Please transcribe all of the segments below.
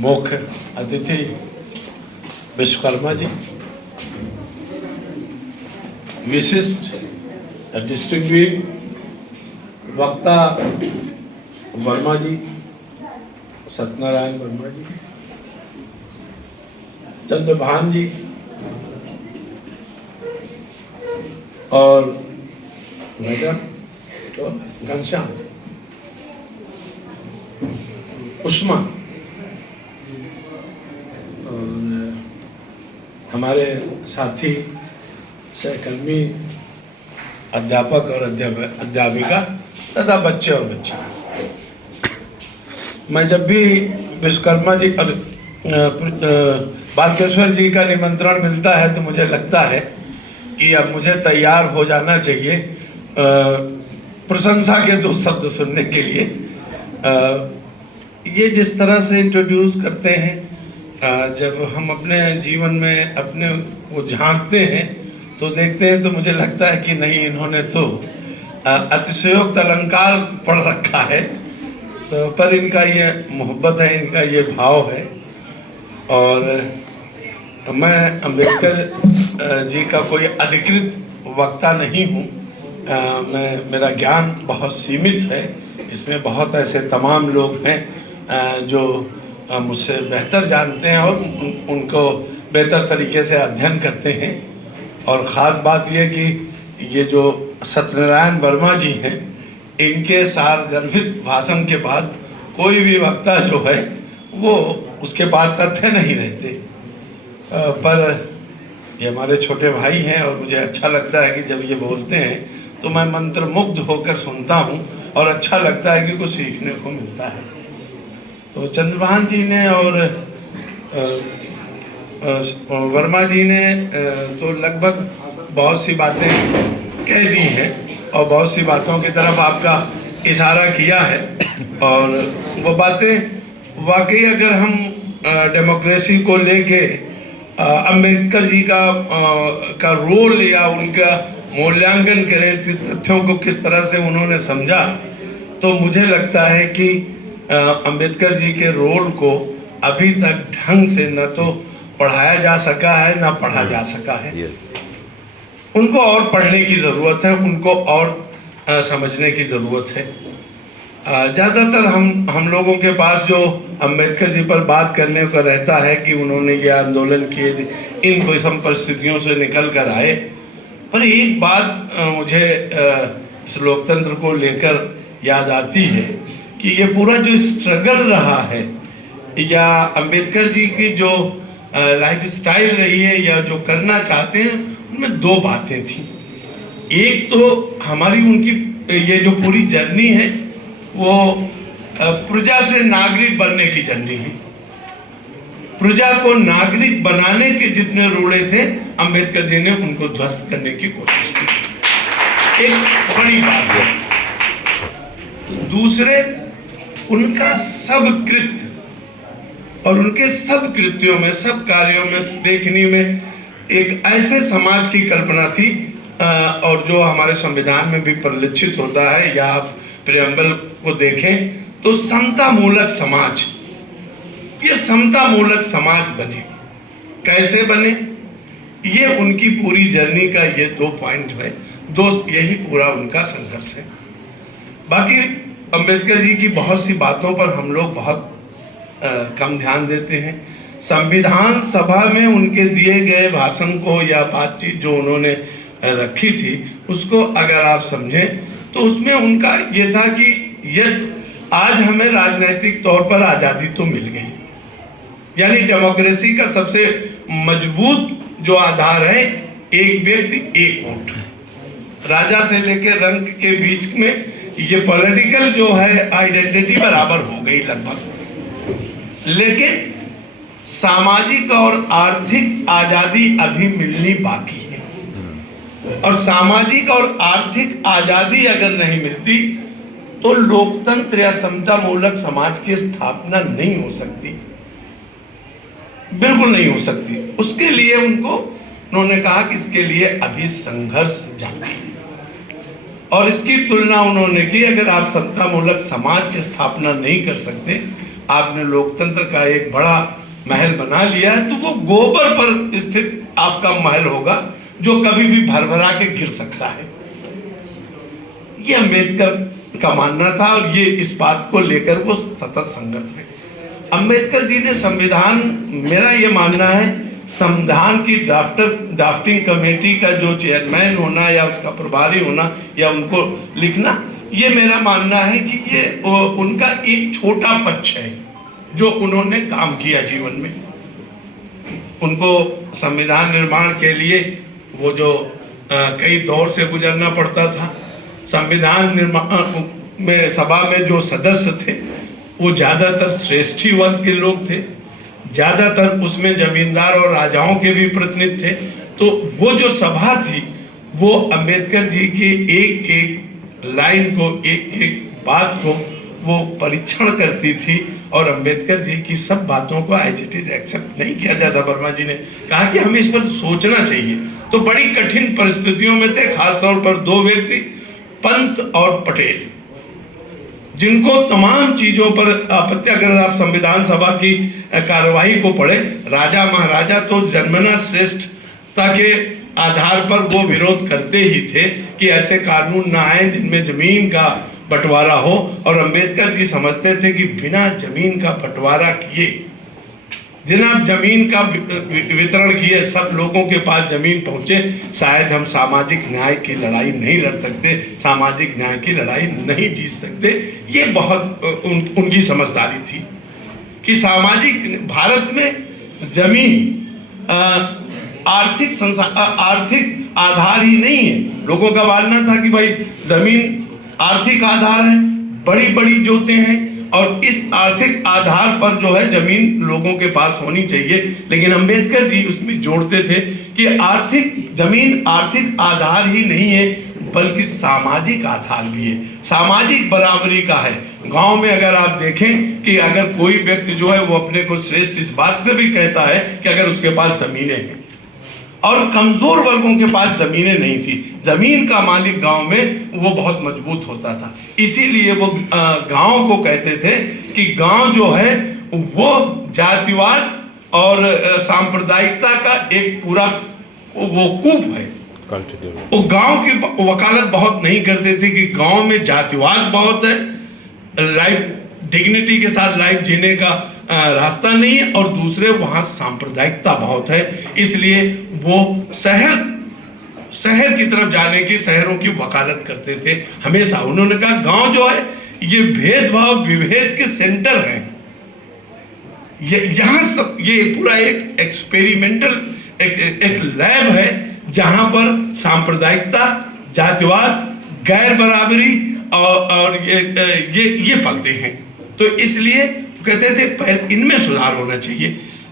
मुख्य अतिथि विश्वकर्मा जी, विशिष्ट डिस्ट्रिक्ट वक्ता वर्मा जी, सत्यनारायण वर्मा जी, चंद्रभान जी और मैडम तो घनश्याम, उस्मान और हमारे साथी सहकर्मी अध्यापक और अध्यापिका तथा बच्चे और बच्चे। मैं जब भी विश्वकर्मा जी और बालकेश्वर जी का निमंत्रण मिलता है तो मुझे लगता है कि अब मुझे तैयार हो जाना चाहिए प्रशंसा के दो शब्द सुनने के लिए। ये जिस तरह से इंट्रोड्यूस करते हैं, जब हम अपने जीवन में अपने को झांकते हैं तो देखते हैं तो मुझे लगता है कि नहीं, इन्होंने तो अतिशयोक्त अलंकार पढ़ रखा है। तो पर इनका ये मोहब्बत है, इनका ये भाव है। और मैं अम्बेडकर जी का कोई अधिकृत वक्ता नहीं हूँ। मेरा ज्ञान बहुत सीमित है। इसमें बहुत ऐसे तमाम लोग हैं जो मुझसे बेहतर जानते हैं और उनको बेहतर तरीके से अध्ययन करते हैं। और ख़ास बात यह कि ये जो सत्यनारायण वर्मा जी हैं, इनके सारगर्भित भाषण के बाद कोई भी वक्ता जो है वो उसके बाद तथ्य नहीं रहते। पर ये हमारे छोटे भाई हैं और मुझे अच्छा लगता है कि जब ये बोलते हैं तो मैं मंत्रमुग्ध होकर सुनता हूँ और अच्छा लगता है कि कुछ सीखने को मिलता है। तो चंद्रभान जी ने और वर्मा जी ने तो लगभग बहुत सी बातें कह दी हैं और बहुत सी बातों की तरफ आपका इशारा किया है। और वो बातें वाकई अगर हम डेमोक्रेसी को लेके अंबेडकर जी का रोल या उनका मूल्यांकन करें, तथ्यों को किस तरह से उन्होंने समझा, तो मुझे लगता है कि अंबेडकर जी के रोल को अभी तक ढंग से न तो पढ़ाया जा सका है न पढ़ा जा सका है। उनको और पढ़ने की ज़रूरत है, उनको और समझने की ज़रूरत है। ज़्यादातर हम लोगों के पास जो अंबेडकर जी पर बात करने का रहता है कि उन्होंने ये आंदोलन किए, इन विषम परिस्थितियों से निकल कर आए। पर एक बात मुझे इस लोकतंत्र को लेकर याद आती है कि ये पूरा जो स्ट्रगल रहा है या अंबेडकर जी की जो लाइफ स्टाइल रही है या जो करना चाहते हैं, उनमें दो बातें थी। एक तो हमारी उनकी ये जो पूरी जर्नी है वो प्रजा से नागरिक बनने की जर्नी है। प्रजा को नागरिक बनाने के जितने रोड़े थे, अंबेडकर जी ने उनको ध्वस्त करने की कोशिश की। एक बड़ी बात है। दूसरे, उनका सब कृत्य और उनके सब कृत्यों में, सब कार्यों में, लेखनी में एक ऐसे समाज की कल्पना थी और जो हमारे संविधान में भी परिलक्षित होता है, या आप प्रेम्बल को देखें तो समता मूलक समाज। ये समता मूलक समाज बने, कैसे बने, ये उनकी पूरी जर्नी का ये दो पॉइंट है, यही पूरा उनका संघर्ष है। बाकी अंबेडकर जी की बहुत सी बातों पर हम लोग बहुत कम ध्यान देते हैं। संविधान सभा में उनके दिए गए भाषण को या बातचीत जो उन्होंने रखी थी, उसको अगर आप समझें तो उसमें उनका ये था कि ये आज हमें राजनीतिक तौर पर आज़ादी तो मिल गई, यानी डेमोक्रेसी का सबसे मजबूत जो आधार है, एक व्यक्ति एक वोट। राजा से लेकर रंग के बीच में ये पॉलिटिकल जो है आइडेंटिटी बराबर हो गई लगभग। लेकिन सामाजिक और आर्थिक आज़ादी अभी मिलनी बाकी है। और सामाजिक और आर्थिक आज़ादी अगर नहीं मिलती तो लोकतंत्र या समता मूलक समाज की स्थापना नहीं हो सकती, बिल्कुल नहीं हो सकती। उसके लिए उन्होंने कहा कि इसके लिए अभी संघर्ष जारी है। और इसकी तुलना उन्होंने की, अगर आप समता मूलक समाज की स्थापना नहीं कर सकते आपने लोकतंत्र का एक बड़ा महल बना लिया है, तो वो गोबर पर स्थित आपका महल होगा जो कभी भी भरभरा के गिर सकता है। ये अंबेडकर का मानना था और ये इस बात को लेकर वो सतत संघर्ष है। अंबेडकर जी ने संविधान, मेरा ये मानना है, संविधान की ड्राफ्टिंग कमेटी का जो चेयरमैन होना या उसका प्रभारी होना या उनको लिखना, ये मेरा मानना है कि ये उनका एक छोटा पक्ष है जो उन्होंने काम किया जीवन में। उनको संविधान निर्माण के लिए वो जो कई दौर से गुजरना पड़ता था। संविधान निर्माण में सभा में जो सदस्य थे वो ज़्यादातर श्रेष्ठी वर्ग के लोग थे, ज़्यादातर उसमें जमींदार और राजाओं के भी प्रतिनिधि थे। तो वो जो सभा थी वो अंबेडकर जी की एक एक लाइन को, एक एक बात को वो परीक्षण करती थी और अंबेडकर जी की सब बातों को एज इट इज एक्सेप्ट नहीं किया जाता। वर्मा जी ने कहा कि हमें इस पर सोचना चाहिए। तो बड़ी कठिन परिस्थितियों में थे, खासतौर पर दो व्यक्ति, पंत और पटेल, जिनको तमाम चीजों पर आपत्ति। अगर आप संविधान सभा की कार्यवाही को पढ़े, राजा महाराजा तो जन्मना श्रेष्ठता के आधार पर वो विरोध करते ही थे कि ऐसे कानून ना आए जिनमें जमीन का बंटवारा हो, और अंबेडकर जी समझते थे कि बिना जमीन का बंटवारा किए, जिन्हें आप जमीन का वितरण किए, सब लोगों के पास जमीन पहुंचे, शायद हम सामाजिक न्याय की लड़ाई नहीं लड़ सकते, सामाजिक न्याय की लड़ाई नहीं जीत सकते। ये बहुत उनकी समझदारी थी कि सामाजिक भारत में जमीन आर्थिक आधार ही नहीं है। लोगों का मानना था कि भाई जमीन आर्थिक आधार है, बड़ी बड़ी जोतें हैं और इस आर्थिक आधार पर जो है जमीन लोगों के पास होनी चाहिए। लेकिन अंबेडकर जी उसमें जोड़ते थे कि जमीन आर्थिक आधार ही नहीं है बल्कि सामाजिक आधार भी है, सामाजिक बराबरी का है। गांव में अगर आप देखें कि अगर कोई व्यक्ति जो है वो अपने को श्रेष्ठ इस बात से भी कहता है कि अगर उसके पास जमीनें हैं, और कमजोर वर्गों के पास जमीनें नहीं थी, जमीन का मालिक गांव में वो बहुत मजबूत होता था। इसीलिए वो गांव को कहते थे कि गांव जो है वो जातिवाद और सांप्रदायिकता का एक पूरा वो कूप है। वो गांव की वकालत बहुत नहीं करते थे कि गांव में जातिवाद बहुत है, लाइफ डिग्निटी के साथ लाइफ जीने का रास्ता नहीं है, और दूसरे वहां सांप्रदायिकता बहुत है। इसलिए वो शहर की तरफ जाने की, शहरों की वकालत करते थे हमेशा। उन्होंने कहा गांव जो है ये भेदभाव विभेद के सेंटर है, यहाँ सब ये पूरा एक एक्सपेरिमेंटल एक लैब है जहां पर सांप्रदायिकता, जातिवाद, गैर बराबरी और ये पलते हैं। तो इसलिए कहते थे पहले इनमें सुधार होना चाहिए।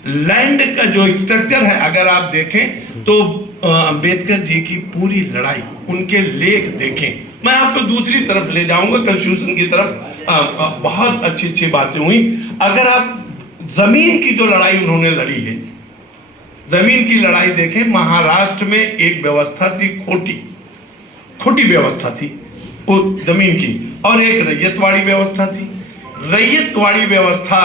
लैंड का जो स्ट्रक्चर है अगर आप देखें तो अंबेडकर जी की पूरी लड़ाई, उनके लेख देखें। मैं आपको दूसरी तरफ ले जाऊंगा, कॉन्स्टिट्यूशन की तरफ। बहुत अच्छी अच्छी बातें हुई। अगर आप जमीन की जो लड़ाई उन्होंने लड़ी है, जमीन की लड़ाई देखें, महाराष्ट्र में एक व्यवस्था थी, खोटी व्यवस्था थी वो जमीन की, और एक रैयतवाड़ी व्यवस्था थी। रैयतवाड़ी व्यवस्था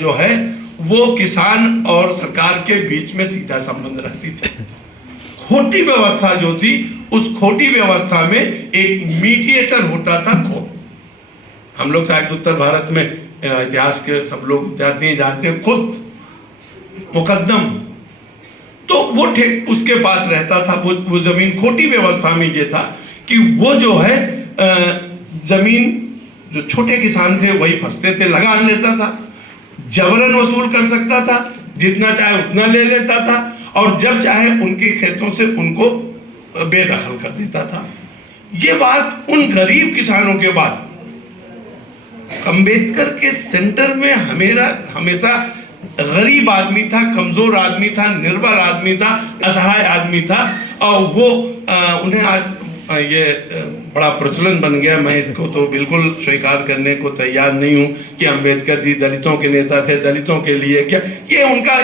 जो है वो किसान और सरकार के बीच में सीधा संबंध रखती थी। खोटी व्यवस्था जो थी, उस खोटी व्यवस्था में एक मीडिएटर होता था। हम लोग शायद उत्तर भारत में इतिहास के सब लोग विद्यार्थी जानते हैं, खुद मुकद्दम, तो वो उसके पास रहता था वो जमीन। खोटी व्यवस्था में ये था कि वो जो है जमीन, जो छोटे किसान थे वही फंसते थे, लगान लेता था, जबरन वसूल कर सकता था, जितना चाहे उतना ले लेता था, और जब चाहे उनके खेतों से उनको बेदखल कर देता था। ये बात उन गरीब किसानों के बाद अंबेडकर के सेंटर में हमेशा गरीब आदमी था, कमजोर आदमी था, निर्बल आदमी था, असहाय आदमी था, और वो उन्हें आज ये बड़ा प्रचलन बन गया। मैं इसको तो बिल्कुल स्वीकार करने को तैयार नहीं हूँ कि अंबेडकर जी दलितों के नेता थे, दलितों के लिए क्या, ये उनका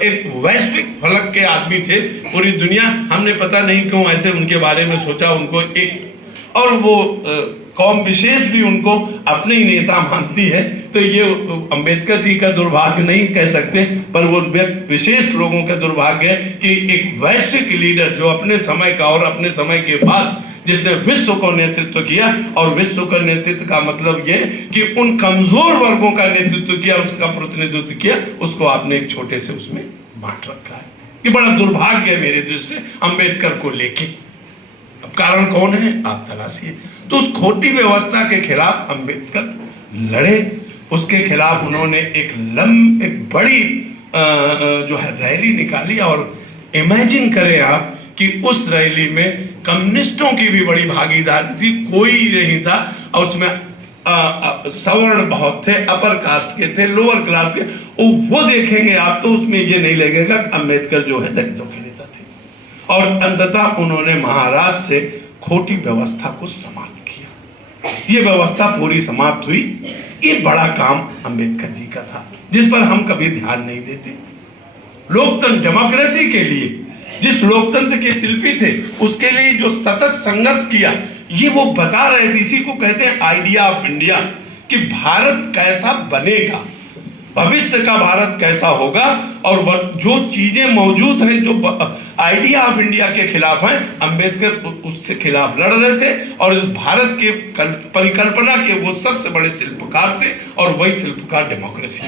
एक वैश्विक फलक के आदमी थे। पूरी दुनिया, हमने पता नहीं क्यों ऐसे उनके बारे में सोचा, उनको एक, और वो कौम विशेष भी उनको अपने ही नेता मानती है, तो ये अंबेडकर जी का दुर्भाग्य नहीं कह सकते, पर वो विशेष लोगों का दुर्भाग्य है कि एक वैश्विक लीडर जो अपने समय का और अपने समय के बाद जिसने विश्व को नेतृत्व किया, और विश्व का नेतृत्व का मतलब ये कि उन कमजोर वर्गों का नेतृत्व किया, उसका प्रतिनिधित्व किया, उसको आपने एक छोटे से उसमें बांट रखा है। ये बड़ा दुर्भाग्य है मेरी दृष्टि से अंबेडकर को लेके। अब कारण कौन है आप तलाशिए। तो उस खोटी व्यवस्था के खिलाफ अंबेडकर लड़े, उसके खिलाफ उन्होंने एक बड़ी जो है रैली निकाली, और इमेजिन करें आप कि उस रैली में कम्युनिस्टों की भी बड़ी भागीदारी थी, कोई नहीं था, और उसमें सवर्ण बहुत थे, अपर कास्ट के थे, लोअर क्लास के, वो देखेंगे आप तो उसमें ये नहीं लगेगा कि अम्बेडकर जो है दलितों के नेता थे। और अंततः उन्होंने महाराष्ट्र से खोटी व्यवस्था को समाप्त किया, ये व्यवस्था पूरी समाप्त हुई। ये बड़ा काम अम्बेडकर जी का था, जिस पर हम कभी ध्यान नहीं देते। लोकतंत्र डेमोक्रेसी के लिए जिस लोकतंत्र के शिल्पी थे, उसके लिए जो सतत संघर्ष किया, ये वो बता रहे थे। इसी को कहते हैं आइडिया ऑफ इंडिया, कि भारत कैसा बनेगा, भविष्य का भारत कैसा होगा, और जो चीजें मौजूद हैं जो आइडिया ऑफ इंडिया के खिलाफ हैं, अंबेडकर उससे खिलाफ लड़ रहे थे, और इस भारत के परिकल्पना के वो सबसे बड़े शिल्पकार थे, और वही शिल्पकार डेमोक्रेसी।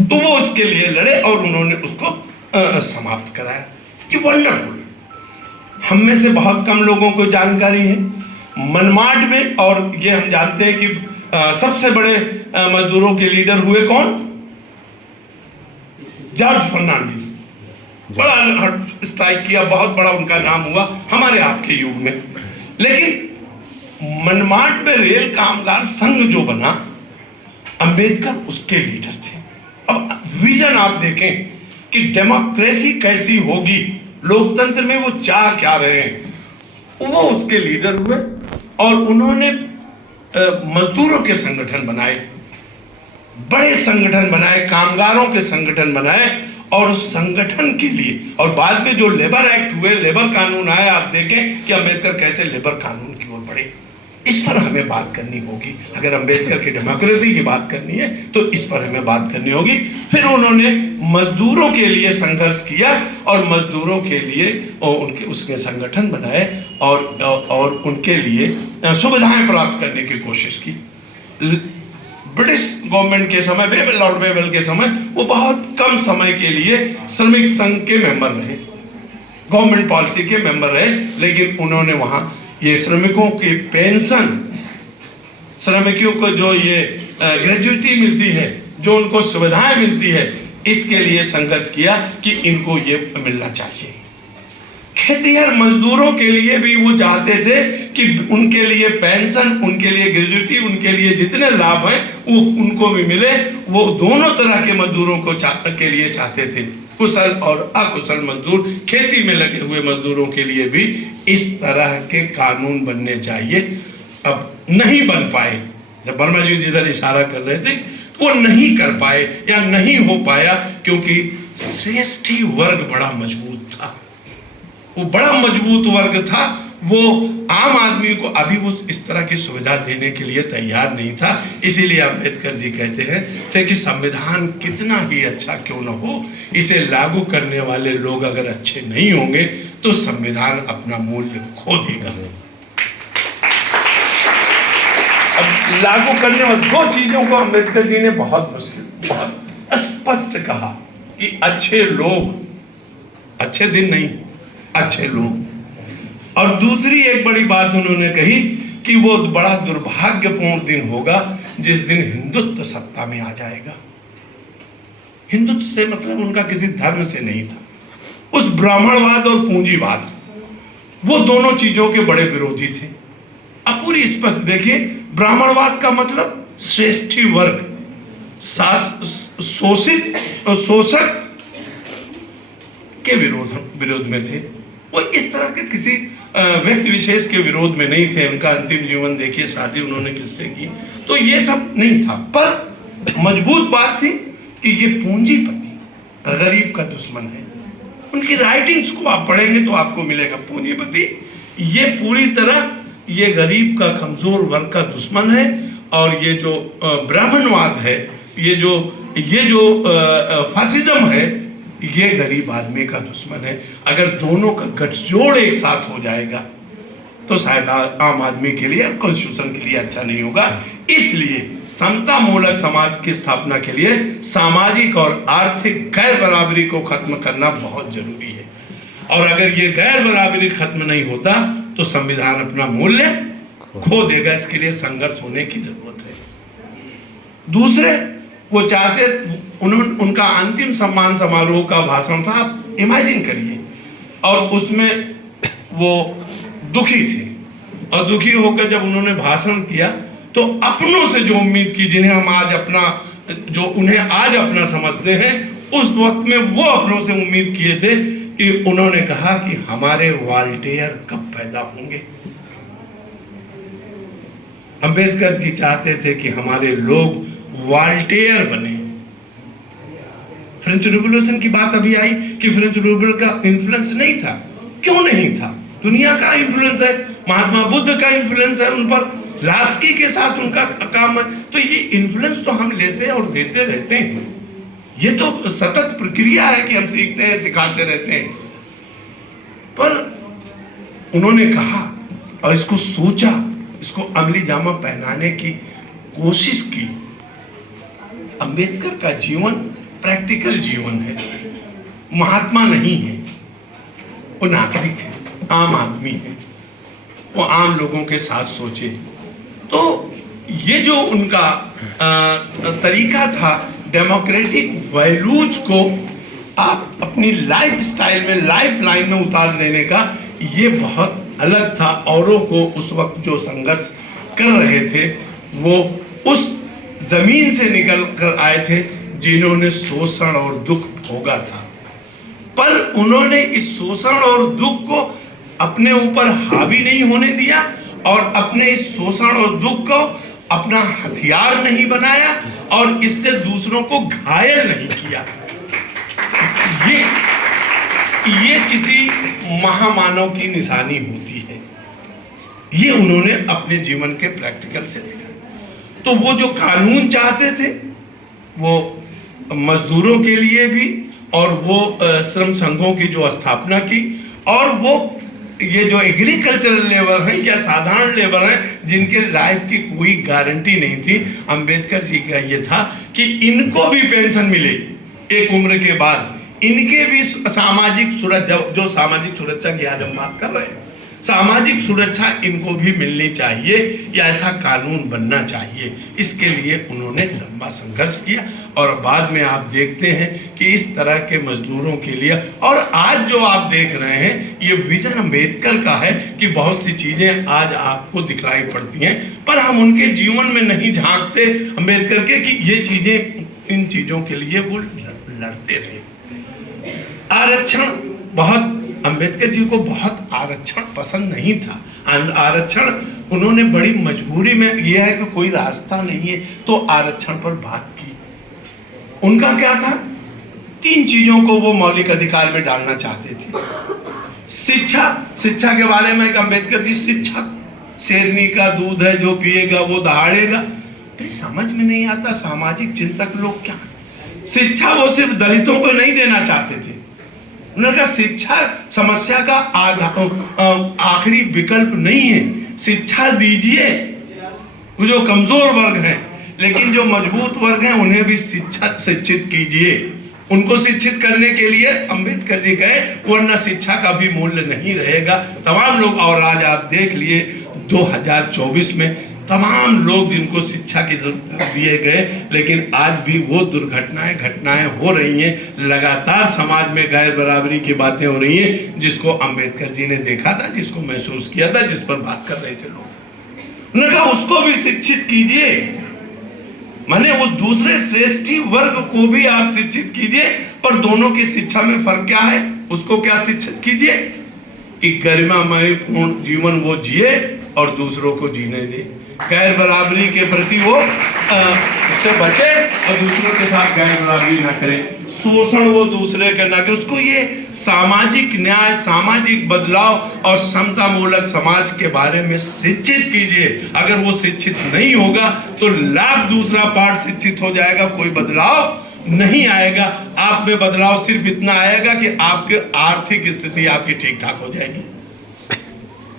तो वो उसके लिए लड़े और उन्होंने उसको समाप्त कराया। कि वंडरफुल, हम में से बहुत कम लोगों को जानकारी है मनमाड में, और ये हम जानते हैं कि सबसे बड़े मजदूरों के लीडर हुए कौन? जॉर्ज फर्नांडिस। बड़ा स्ट्राइक किया, बहुत बड़ा उनका नाम हुआ हमारे आपके युग में। लेकिन मनमाड में रेल कामगार संघ जो बना, अंबेडकर उसके लीडर थे। अब विजन आप देखें कि डेमोक्रेसी कैसी होगी, लोकतंत्र में वो चाह क्या रहे हैं, वो उसके लीडर हुए। और उन्होंने मजदूरों के संगठन बनाए, बड़े संगठन बनाए, कामगारों के संगठन बनाए, और उस संगठन के लिए, और बाद में जो लेबर एक्ट हुए, लेबर कानून आए, आप देखें कि अंबेडकर कैसे लेबर कानून की ओर बढ़े। इस पर हमें बात करनी होगी। अगर अंबेडकर की डेमोक्रेसी की बात करनी है तो इस पर हमें बात करनी होगी। फिर उन्होंने मजदूरों के लिए संघर्ष किया, और मजदूरों के लिए उनके उसके संगठन बनाए, और उनके लिए सुविधाएं प्राप्त करने की कोशिश की। ब्रिटिश गवर्नमेंट के समय, बेबल, लॉर्ड बेबल के समय, वो बहुत कम समय के लिए श्रमिक संघ के मेंबर रहे, गवर्नमेंट पॉलिसी के मेंबर रहे, लेकिन उन्होंने वहां ये श्रमिकों की पेंशन, श्रमिकों को जो ये ग्रेजुइटी मिलती है, जो उनको सुविधाएं मिलती है, इसके लिए संघर्ष किया कि इनको ये मिलना चाहिए। खेतीहर मजदूरों के लिए भी वो चाहते थे कि उनके लिए पेंशन, उनके लिए ग्रेजुइटी, उनके लिए जितने लाभ हैं वो उनको भी मिले। वो दोनों तरह के मजदूरों को के लिए चाहते थे, कुशल और अकुशल मजदूर, खेती में लगे हुए मजदूरों के लिए भी इस तरह के कानून बनने चाहिए। अब नहीं बन पाए, जब वर्मा जी जिधर इशारा कर रहे थे, वो नहीं कर पाए या नहीं हो पाया, क्योंकि श्रेष्ठी वर्ग बड़ा मजबूत था, वो बड़ा मजबूत वर्ग था। वो आम आदमी को अभी वो इस तरह की सुविधा देने के लिए तैयार नहीं था। इसीलिए अम्बेडकर जी कहते हैं कि संविधान कितना ही अच्छा क्यों न हो, इसे लागू करने वाले लोग अगर अच्छे नहीं होंगे तो संविधान अपना मूल्य खो देगा। अब लागू करने वाली दो चीजों को अम्बेडकर जी ने बहुत स्पष्ट कहा कि अच्छे लोग, अच्छे दिन नहीं, अच्छे लोग। और दूसरी एक बड़ी बात उन्होंने कही कि वो बड़ा दुर्भाग्यपूर्ण दिन होगा जिस दिन हिंदुत्व सत्ता में आ जाएगा। हिंदुत्व से मतलब उनका किसी धर्म से नहीं था, उस ब्राह्मणवाद और पूंजीवाद, वो दोनों चीजों के बड़े विरोधी थे। अब पूरी स्पष्ट देखिए, ब्राह्मणवाद का मतलब श्रेष्ठी वर्ग, शोषक के विरोध में थे। वो इस तरह के किसी व्यक्ति विशेष के विरोध में नहीं थे। उनका अंतिम जीवन देखिए, शादी उन्होंने किससे की, तो ये सब नहीं था। पर मजबूत बात थी कि ये पूंजीपति गरीब का दुश्मन है। उनकी राइटिंग्स को आप पढ़ेंगे तो आपको मिलेगा, पूंजीपति ये पूरी तरह ये गरीब का, कमजोर वर्ग का दुश्मन है, और ये जो ब्राह्मणवाद है, ये जो फासिज्म है, ये गरीब आदमी का दुश्मन है। अगर दोनों का गठजोड़ एक साथ हो जाएगा तो शायद आम आदमी के लिए, कॉन्स्टिट्यूशन के लिए अच्छा नहीं होगा। इसलिए समता मूलक समाज की स्थापना के लिए सामाजिक और आर्थिक गैर बराबरी को खत्म करना बहुत जरूरी है। और अगर ये गैर बराबरी खत्म नहीं होता तो संविधान अपना मूल्य खो देगा। इसके लिए संघर्ष होने की जरूरत है। दूसरे, वो चाहते, उनका अंतिम सम्मान समारोह का भाषण था, आप इमेजिन करिए, और उसमें वो दुखी थे, और दुखी होकर जब उन्होंने भाषण किया तो अपनों से जो उम्मीद की, जिन्हें हम आज अपना, जो उन्हें आज अपना समझते हैं, उस वक्त में वो अपनों से उम्मीद किए थे कि उन्होंने कहा कि हमारे वॉलटेयर कब पैदा होंगे। अंबेडकर जी चाहते थे कि हमारे लोग वॉलटेयर बने। फ्रेंच रिवॉल्यूशन की बात अभी आई कि फ्रेंच रिवॉल्यूशन का इन्फ्लुएंस नहीं था। क्यों नहीं था? दुनिया का इन्फ्लुएंस है, महात्मा बुद्ध का इन्फ्लुएंस है उन पर, लास्की के साथ उनका काम है। तो ये इन्फ्लुएंस तो हम लेते और देते रहते हैं। ये तो सतत प्रक्रिया है कि हम सीखते हैं, सिखाते रहते हैं। पर उन्होंने कहा और इसको सोचा, इसको अमली जामा पहनाने की कोशिश की। अंबेडकर का जीवन प्रैक्टिकल जीवन है, महात्मा नहीं है, वो नागरिक है, आम आदमी है, वो आम लोगों के साथ सोचे। तो ये जो उनका तरीका था डेमोक्रेटिक वैल्यूज को आप अपनी लाइफ स्टाइल में, लाइफ लाइन में उतार देने का, ये बहुत अलग था। औरों को उस वक्त जो संघर्ष कर रहे थे वो उस जमीन से निकल कर आए थे जिन्होंने शोषण और दुख भोगा था। पर उन्होंने इस शोषण और दुख को अपने ऊपर हावी नहीं होने दिया और अपने इस शोषण और दुख को अपना हथियार नहीं बनाया और इससे दूसरों को घायल नहीं किया। ये किसी महामानव की निशानी होती है। ये उन्होंने अपने जीवन के प्रैक्टिकल से दिखाया। तो वो जो कानून चाहते थे वो मजदूरों के लिए भी, और वो श्रम संघों की जो स्थापना की, और वो ये जो एग्रीकल्चरल लेबर हैं या साधारण लेबर हैं जिनके लाइफ की कोई गारंटी नहीं थी, अंबेडकर जी का ये था कि इनको भी पेंशन मिले एक उम्र के बाद, इनके भी सामाजिक सुरक्षा, जो सामाजिक सुरक्षा की आज हम बात कर रहे हैं, सामाजिक सुरक्षा इनको भी मिलनी चाहिए, या ऐसा कानून बनना चाहिए। इसके लिए उन्होंने लंबा संघर्ष किया और बाद में आप देखते हैं कि इस तरह के मजदूरों के लिए, और आज जो आप देख रहे हैं ये विजन अंबेडकर का है कि बहुत सी चीजें आज आपको दिखलाई पड़ती हैं पर हम उनके जीवन में नहीं झांकते अंबेडकर के कि ये चीजें, इन चीजों के लिए वो लड़ते रहे। आरक्षण, बहुत अंबेडकर जी को बहुत आरक्षण पसंद नहीं था। आरक्षण उन्होंने बड़ी मजबूरी में, यह है कि कोई रास्ता नहीं है तो आरक्षण पर बात की। उनका क्या था, 3 चीजों को वो मौलिक अधिकार में डालना चाहते थे। शिक्षा के बारे में एक अंबेडकर जी शिक्षक, शेरनी का दूध है जो पिएगा वो दहाड़ेगा। फिर समझ में नहीं आता सामाजिक चिंतक लोग क्या, शिक्षा वो सिर्फ दलितों को नहीं देना चाहते थे। उन्होंने कहा शिक्षा समस्या का आखिरी विकल्प नहीं है, शिक्षा दीजिए जो कमजोर वर्ग हैं, लेकिन जो मजबूत वर्ग हैं उन्हें भी शिक्षित कीजिए। उनको शिक्षित करने के लिए अंबेडकर जी गए, वरना शिक्षा का भी मूल्य नहीं रहेगा। तमाम लोग, और आज आप देख लिए 2024 में तमाम लोग जिनको शिक्षा की जरूरत दिए गए, लेकिन आज भी वो घटनाएं हो रही हैं। लगातार समाज में गैर बराबरी की बातें हो रही हैं, जिसको अंबेडकर जी ने देखा था, जिसको महसूस किया था, जिस पर बात कर रहे थे लोग। उन्होंने कहा उसको भी शिक्षित कीजिए, माने उस दूसरे श्रेष्ठी वर्ग को भी आप शिक्षित कीजिए। पर दोनों की शिक्षा में फर्क क्या है, उसको क्या शिक्षित कीजिए कि गरिमामय पूर्ण जीवन वो जिए और दूसरों को जीने दे। गैर बराबरी के प्रति वो उससे बचे और दूसरों के साथ गैर बराबरी ना करे, शोषण वो दूसरे का ना करे। उसको ये सामाजिक न्याय, सामाजिक बदलाव और समता मूलक समाज के बारे में शिक्षित कीजिए। अगर वो शिक्षित नहीं होगा तो लाख दूसरा पार्ट शिक्षित हो जाएगा, कोई बदलाव नहीं आएगा। आप में बदलाव सिर्फ इतना आएगा कि आपकी आर्थिक स्थिति आपकी ठीक ठाक हो जाएगी,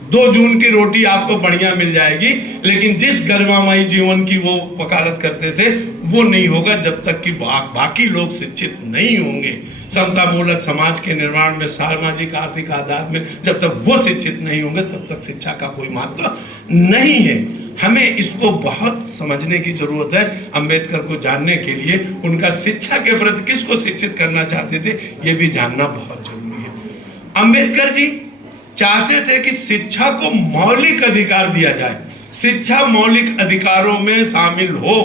2 जून की रोटी आपको बढ़िया मिल जाएगी, लेकिन जिस गरिमामयी जीवन की वो वकालत करते थे वो नहीं होगा जब तक कि बाकी लोग शिक्षित नहीं होंगे। समता मूलक समाज के निर्माण में, सामाजिक आर्थिक आधार में जब तक वो शिक्षित नहीं होंगे तब तक शिक्षा का कोई महत्व नहीं है। हमें इसको बहुत समझने की जरूरत है। अंबेडकर को जानने के लिए उनका शिक्षा के प्रति किसको शिक्षित करना चाहते थे ये भी जानना बहुत जरूरी है। अंबेडकर जी चाहते थे कि शिक्षा को मौलिक अधिकार दिया जाए, शिक्षा मौलिक अधिकारों में शामिल हो।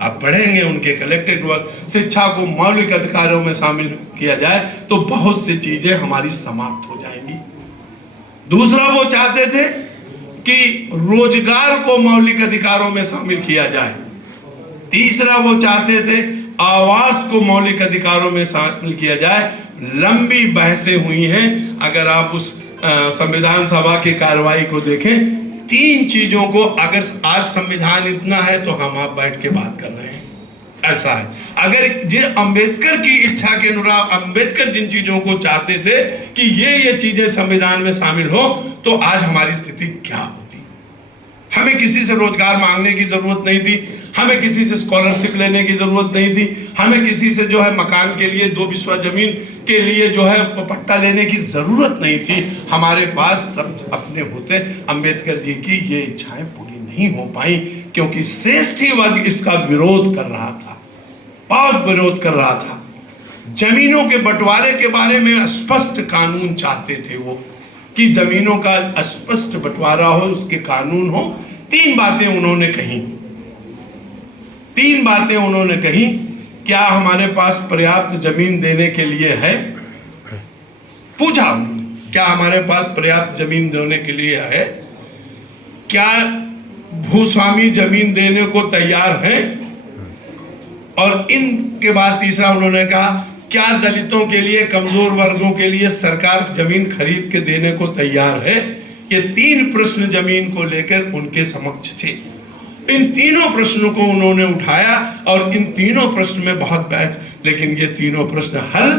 आप पढ़ेंगे उनके कलेक्टेड वर्क, शिक्षा को मौलिक अधिकारों में शामिल किया जाए तो बहुत सी चीजें हमारी समाप्त हो जाएंगी। दूसरा वो चाहते थे कि रोजगार को मौलिक अधिकारों में शामिल किया जाए। तीसरा वो चाहते थे आवास को मौलिक अधिकारों में शामिल किया जाए। लंबी बहसें हुई हैं। अगर आप उस संविधान सभा की कार्रवाई को देखें, 3 चीजों को, अगर आज संविधान इतना है तो हम आप बैठ के बात कर रहे हैं, ऐसा है। अगर जिन अंबेडकर की इच्छा के अनुसार अंबेडकर जिन चीजों को चाहते थे कि ये चीजें संविधान में शामिल हो तो आज हमारी स्थिति क्या होती। हमें किसी से रोजगार मांगने की जरूरत नहीं थी, हमें किसी से स्कॉलरशिप लेने की जरूरत नहीं थी, हमें किसी से जो है मकान के लिए 2 बिस्वा जमीन के लिए जो है पट्टा लेने की जरूरत नहीं थी। हमारे पास सब अपने होते। अंबेडकर जी की ये इच्छाएं पूरी नहीं हो पाई क्योंकि श्रेष्ठी वर्ग इसका विरोध कर रहा था, बहुत विरोध कर रहा था। जमीनों के बंटवारे के बारे में स्पष्ट कानून चाहते थे वो, कि जमीनों का स्पष्ट बंटवारा हो, उसके कानून हो। 3 बातें उन्होंने कही, 3 बातें उन्होंने कही। क्या हमारे पास पर्याप्त जमीन देने के लिए है? पूछा, क्या हमारे पास पर्याप्त जमीन देने के लिए है? क्या भूस्वामी जमीन देने को तैयार है? और इनके बाद तीसरा उन्होंने कहा, क्या दलितों के लिए, कमजोर वर्गों के लिए सरकार जमीन खरीद के देने को तैयार है? ये 3 प्रश्न जमीन को लेकर उनके समक्ष थे। इन तीनों प्रश्नों को उन्होंने उठाया और इन तीनों प्रश्न में बहुत बहस, लेकिन ये तीनों प्रश्न हल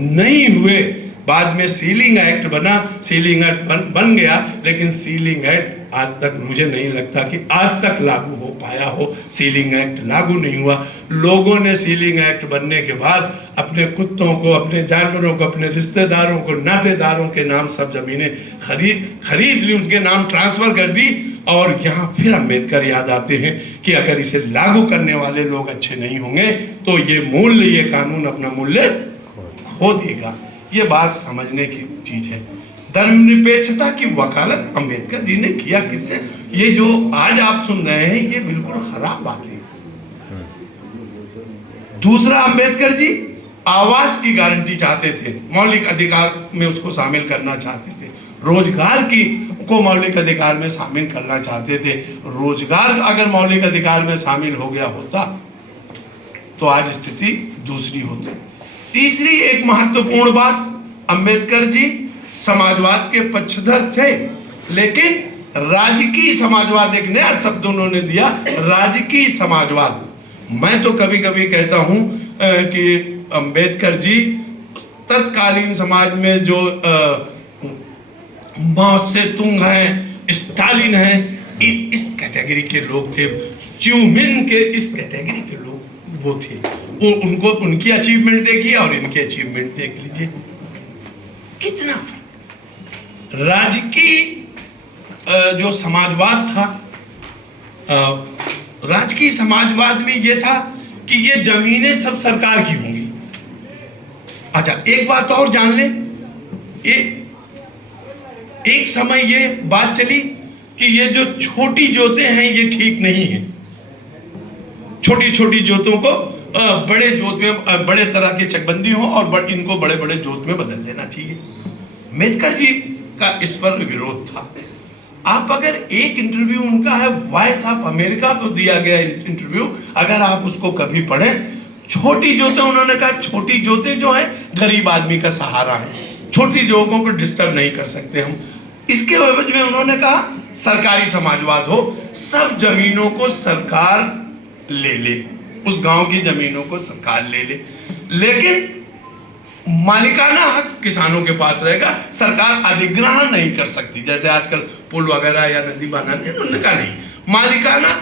नहीं हुए। बाद में सीलिंग एक्ट बना, सीलिंग एक्ट बन गया, लेकिन सीलिंग एक्ट आज तक मुझे नहीं लगता कि आज तक लागू हो पाया हो। सीलिंग एक्ट लागू नहीं हुआ। लोगों ने सीलिंग एक्ट बनने के बाद अपने कुत्तों को, अपने जानवरों को, अपने रिश्तेदारों को, नातेदारों के नाम सब जमीनें खरीद ली, उनके नाम ट्रांसफर कर दी। और यहाँ फिर अंबेडकर याद आते हैं कि अगर इसे लागू करने वाले लोग अच्छे नहीं होंगे तो ये मूल्य, ये कानून अपना मूल्य खो देगा। ये बात समझने की चीज है। धर्मनिरपेक्षता की वकालत अंबेडकर जी ने किया किससे? ये जो आज आप सुन रहे हैं ये बिल्कुल खराब बात है। दूसरा, अंबेडकर जी आवास की गारंटी चाहते थे, मौलिक अधिकार में उसको शामिल करना चाहते थे। रोजगार की को मौलिक अधिकार में शामिल करना चाहते थे। रोजगार अगर मौलिक अधिकार में शामिल हो गया होता तो आज स्थिति दूसरी होती। तीसरी एक महत्वपूर्ण बात, अंबेडकर जी समाजवाद के पक्षधर थे, लेकिन राजकीय समाजवाद, एक नया शब्द उन्होंने दिया, राजकीय समाजवाद। मैं तो कभी कभी कहता हूं कि अंबेडकर जी तत्कालीन समाज में जो माओ से तुंग हैं, स्टालिन हैं, इस कैटेगरी के लोग थे, च्यूमिन के इस कैटेगरी के लोग वो थे। उनको, उनकी अचीवमेंट देखिए और इनकी अचीवमेंट देख लीजिए, कितना फर्क। राजकीय जो समाजवाद था, राजकीय समाजवाद में ये था कि ये जमीनें सब सरकार की होंगी। अच्छा, एक बात और जान ले, एक समय ये बात चली कि ये जो छोटी जोतें हैं ये ठीक नहीं है। छोटी छोटी जोतों को बड़े जोत में, बड़े तरह की चकबंदी हो और इनको बड़े बड़े जोत में बदल देना चाहिए। अंबेडकर जी का इस पर विरोध था। आप अगर एक इंटरव्यू उनका है वॉइस ऑफ अमेरिका को दिया गया इंटरव्यू, अगर आप उसको कभी पढ़ें, छोटी जोतें, उन्होंने कहा छोटी जोतें जो है गरीब आदमी का सहारा है, छोटी जोतों को डिस्टर्ब नहीं कर सकते हम। इसके एवज में उन्होंने कहा सरकारी समाजवाद हो, सब जमीनों को सरकार ले ले, उस गांव की जमीनों को सरकार ले ले, लेकिन मालिकाना हक किसानों के पास रहेगा, सरकार अधिग्रहण नहीं कर सकती। जैसे आजकल पुल वगैरह या नदी बनाने, उन्होंने कहा नहीं, मालिकाना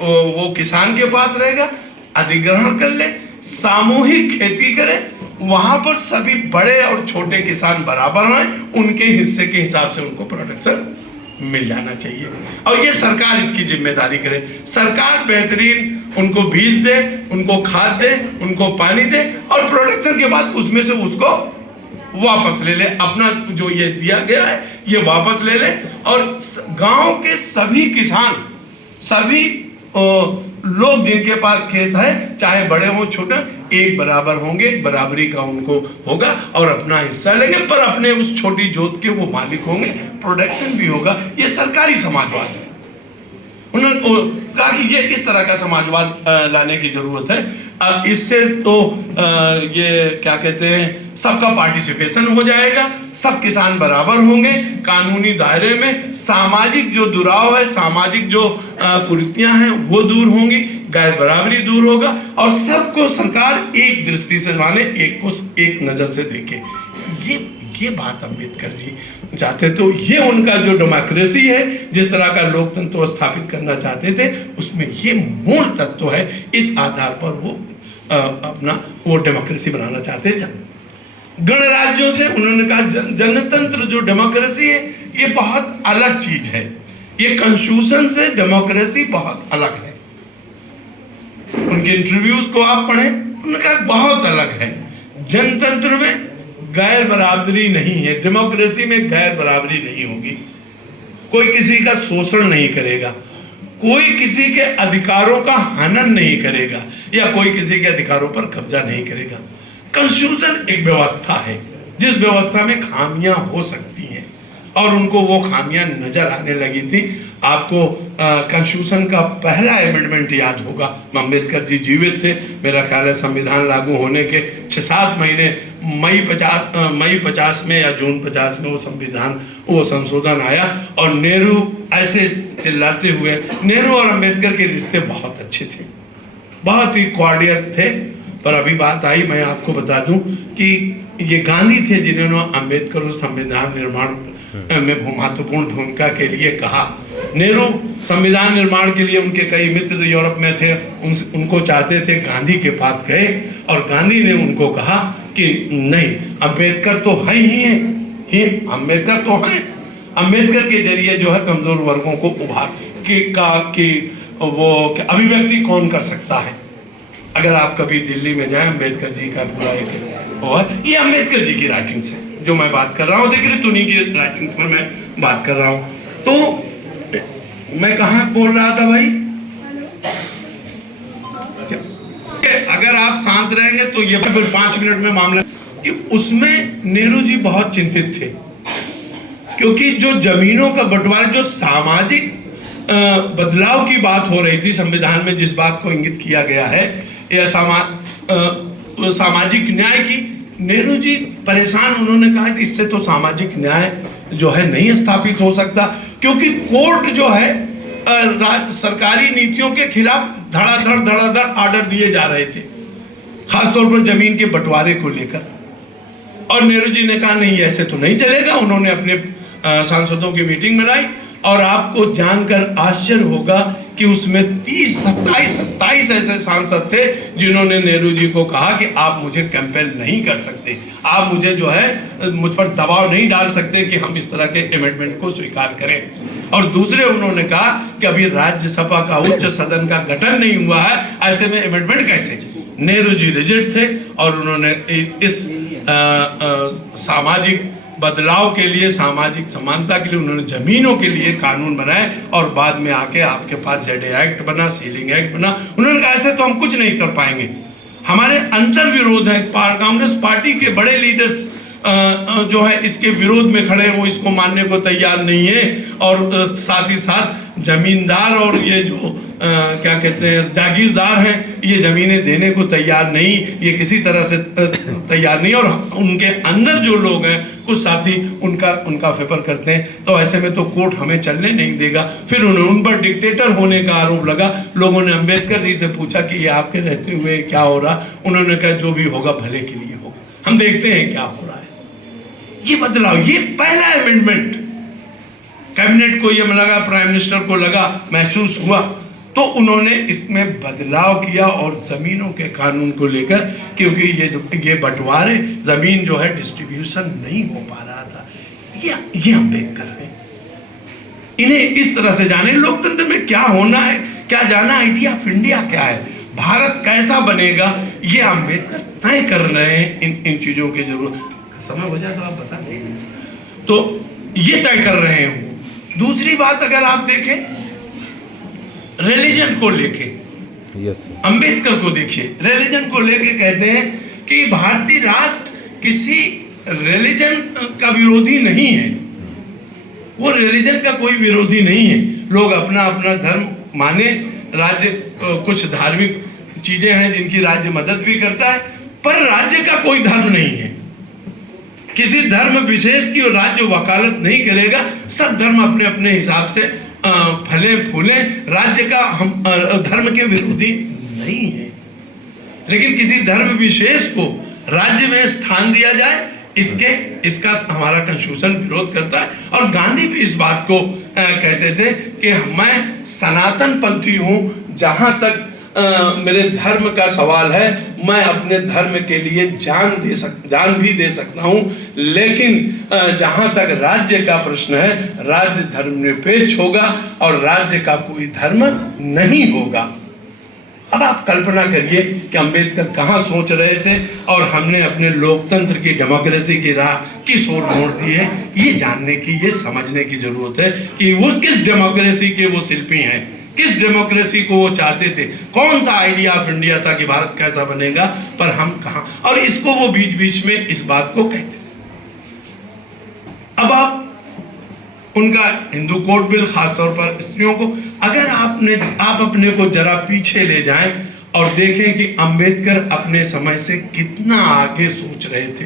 वो किसान के पास रहेगा, अधिग्रहण कर ले, सामूहिक खेती करे, वहां पर सभी बड़े और छोटे किसान बराबर हैं, उनके हिस्से के हिसाब से उनको प्रोडक्शन मिल जाना चाहिए, और ये सरकार इसकी जिम्मेदारी करे। सरकार बेहतरीन उनको बीज दे, उनको खाद दे, उनको पानी दे, और प्रोडक्शन के बाद उसमें से उसको वापस ले ले, अपना जो ये दिया गया है ये वापस ले ले, और गांव के सभी किसान, सभी लोग जिनके पास खेत है, चाहे बड़े हो छोटे, एक बराबर होंगे, बराबरी का उनको होगा, और अपना हिस्सा लेंगे, पर अपने उस छोटी जोत के वो मालिक होंगे, प्रोडक्शन भी होगा। ये सरकारी समाजवाद है। उन्होंने कहा कि ये इस तरह का समाजवाद लाने की जरूरत है। इससे तो ये क्या कहते हैं, सबका पार्टिसिपेशन हो जाएगा, सब किसान बराबर होंगे, कानूनी दायरे में सामाजिक जो दुराव है, सामाजिक जो कुरीतियां हैं वो दूर होंगी, गैर बराबरी दूर होगा, और सबको सरकार एक दृष्टि से माने, एक को एक नजर से देखे। ये बात अम्बेडकर जी चाहते, तो ये उनका जो डेमोक्रेसी है, जिस तरह का लोकतंत्र स्थापित करना चाहते थे, उसमें ये मूल तत्व है। इस आधार पर वो अपना वो डेमोक्रेसी बनाना चाहते थे। गणराज्यों से उन्होंने कहा जनतंत्र जो डेमोक्रेसी है ये बहुत अलग चीज है, ये कॉन्स्टिट्यूशन से डेमोक्रेसी बहुत अलग है। उनके इंटरव्यूज को आप पढ़ें, उन्होंने कहा बहुत अलग है। जनतंत्र में गैर बराबरी नहीं है, डेमोक्रेसी में गैर बराबरी नहीं होगी, कोई किसी का शोषण नहीं करेगा, कोई किसी के अधिकारों का हनन नहीं करेगा, या कोई किसी के अधिकारों पर कब्जा नहीं करेगा। कॉन्स्टिट्यूशन एक व्यवस्था है, जिस व्यवस्था में खामियां हो सकती हैं, और उनको वो खामियां नजर आने लगी थी। आपको कॉन्स्टिट्यूशन का पहला अमेंडमेंट याद होगा, अम्बेडकर जी जीवित थे, मेरा ख्याल है संविधान लागू होने के 6-7 महीने, मई 50 में या जून 50 में वो संशोधन आया, और नेहरू ऐसे चिल्लाते हुए, नेहरू और अम्बेडकर के रिश्ते बहुत अच्छे थे, बहुत ही कॉर्डियल थे। पर अभी बात आई, मैं आपको बता दूं कि ये गांधी थे जिन्होंने अम्बेडकर उस संविधान निर्माण में महत्वपूर्ण भूमिका के लिए कहा। नेहरू संविधान निर्माण के लिए, उनके कई मित्र यूरोप में थे, उनको चाहते थे, गांधी के पास गए, और गांधी ने उनको कहा कि नहीं, अम्बेडकर तो है ही है, ये अम्बेडकर तो है, अम्बेडकर के जरिए जो है कमजोर वर्गों को उभार कि वो अभिव्यक्ति कौन कर सकता है। अगर आप कभी दिल्ली में जाएं, अम्बेडकर जी का पूरा एक, और ये अम्बेडकर जी की राइटिंग्स है जो मैं बात कर रहा हूँ, देख रहे तुनी की राइटिंग्स पर मैं बात कर रहा हूँ। तो मैं कहाँ बोल रहा था भाई, अगर आप शांत रहेंगे तो ये फिर 5 मिनट में मामला कि उसमें नेहरू जी बहुत चिंतित थे, क्योंकि जो जमीनों का बंटवारा, जो सामाजिक बदलाव की बात हो रही थी संविधान में, जिस बात को इंगित किया गया है, या सामाजिक न्याय की, नेहरू जी परेशान, उन्होंने कहा कि इससे तो सामाजिक न्याय जो है नहीं स्थापित हो सकता, क्योंकि कोर्ट जो है सरकारी नीतियों के खिलाफ धड़ाधड़ ऑर्डर दिए जा रहे थे, खासतौर पर जमीन के बंटवारे को लेकर। और नेहरू जी ने कहा नहीं, ऐसे तो नहीं चलेगा। उन्होंने अपने सांसदों की मीटिंग बनाई, और आपको जानकर आश्चर्य होगा कि उसमें 27 ऐसे सांसद थे जिन्होंने नेहरू जी को कहा कि आप मुझे कैंपेन नहीं कर सकते, आप मुझे जो है मुझ पर दबाव नहीं डाल सकते कि हम इस तरह के अमेंडमेंट को स्वीकार करें। और दूसरे उन्होंने कहा कि अभी राज्यसभा का उच्च सदन का गठन नहीं हुआ है, ऐसे में अमेंडमेंट कैसे। नेहरू जी रिजिड थे, और उन्होंने इस सामाजिक बदलाव के लिए, सामाजिक समानता के लिए उन्होंने जमीनों के लिए कानून बनाए, और बाद में आके आपके पास जेडे एक्ट बना, सीलिंग एक्ट बना। उन्होंने कहा ऐसे तो हम कुछ नहीं कर पाएंगे, हमारे अंतर विरोध है। कांग्रेस पार्टी के बड़े लीडर्स जो है इसके विरोध में खड़े हैं, वो इसको मानने को तैयार नहीं है। और साथ ही साथ जमींदार और ये जो क्या कहते हैं जागीरदार हैं, ये जमीनें देने को तैयार नहीं, ये किसी तरह से तैयार नहीं। और उनके अंदर जो लोग हैं कुछ साथी उनका फेवर करते हैं। तो ऐसे में तो कोर्ट हमें चलने नहीं देगा। फिर उन पर डिक्टेटर होने का आरोप लगा। लोगों ने अंबेडकर जी से पूछा कि ये आपके रहते हुए क्या हो रहा। उन्होंने कहा जो भी होगा भले के लिए होगा, हम देखते हैं क्या हो रहा है। ये बदलाव, ये पहला अमेंडमेंट कैबिनेट को ये लगा, प्राइम मिनिस्टर को लगा, महसूस हुआ, तो उन्होंने इसमें बदलाव किया। और जमीनों के कानून को लेकर, क्योंकि ये बंटवारे जमीन जो है डिस्ट्रीब्यूशन नहीं हो पा रहा था, ये अम्बेडकर है। इन्हें इस तरह से जाने लोकतंत्र में क्या होना है, क्या जाना, आइडिया ऑफ इंडिया क्या है, भारत कैसा बनेगा, ये अम्बेडकर तय कर रहे हैं। इन चीजों की जरूरत, समय हो जाए तो आप बता दें, तो ये तय कर रहे हैं। दूसरी बात अगर आप देखें रिलीजन को लेके, अंबेडकर को देखिए, रिलीजन को लेके कहते हैं कि भारतीय राष्ट्र किसी रिलीजन का विरोधी नहीं है। वो रिलीजन का कोई विरोधी नहीं है। लोग अपना अपना धर्म माने, राज्य कुछ धार्मिक चीजें हैं जिनकी राज्य मदद भी करता है, पर राज्य का कोई धर्म नहीं है। किसी धर्म विशेष की राज्य वकालत नहीं करेगा। सब धर्म अपने अपने हिसाब से फले फूले, राज्य का हम धर्म के विरोधी नहीं है। लेकिन किसी धर्म विशेष को राज्य में स्थान दिया जाए, इसका हमारा कंस्टिट्यूशन विरोध करता है। और गांधी भी इस बात को कहते थे कि मैं सनातन पंथी हूं, जहां तक मेरे धर्म का सवाल है, मैं अपने धर्म के लिए जान भी दे सकता हूं, लेकिन जहां तक राज्य का प्रश्न है, राज्य धर्मनिरपेक्ष होगा और राज्य का कोई धर्म नहीं होगा। अब आप कल्पना करिए कि अंबेडकर कहां सोच रहे थे और हमने अपने लोकतंत्र की, डेमोक्रेसी की राह किस ओर मोड़ दी है। ये जानने की, ये समझने की जरूरत है कि वो किस डेमोक्रेसी के वो शिल्पी हैं, किस डेमोक्रेसी को वो चाहते थे, कौन सा आइडिया ऑफ इंडिया था कि भारत कैसा बनेगा, पर हम कहां। और इसको वो बीच बीच में इस बात को कहते। अब आप उनका हिंदू कोड बिल, खासतौर पर स्त्रियों को, अगर आप अपने को जरा पीछे ले जाएं और देखें कि अंबेडकर अपने समय से कितना आगे सोच रहे थे,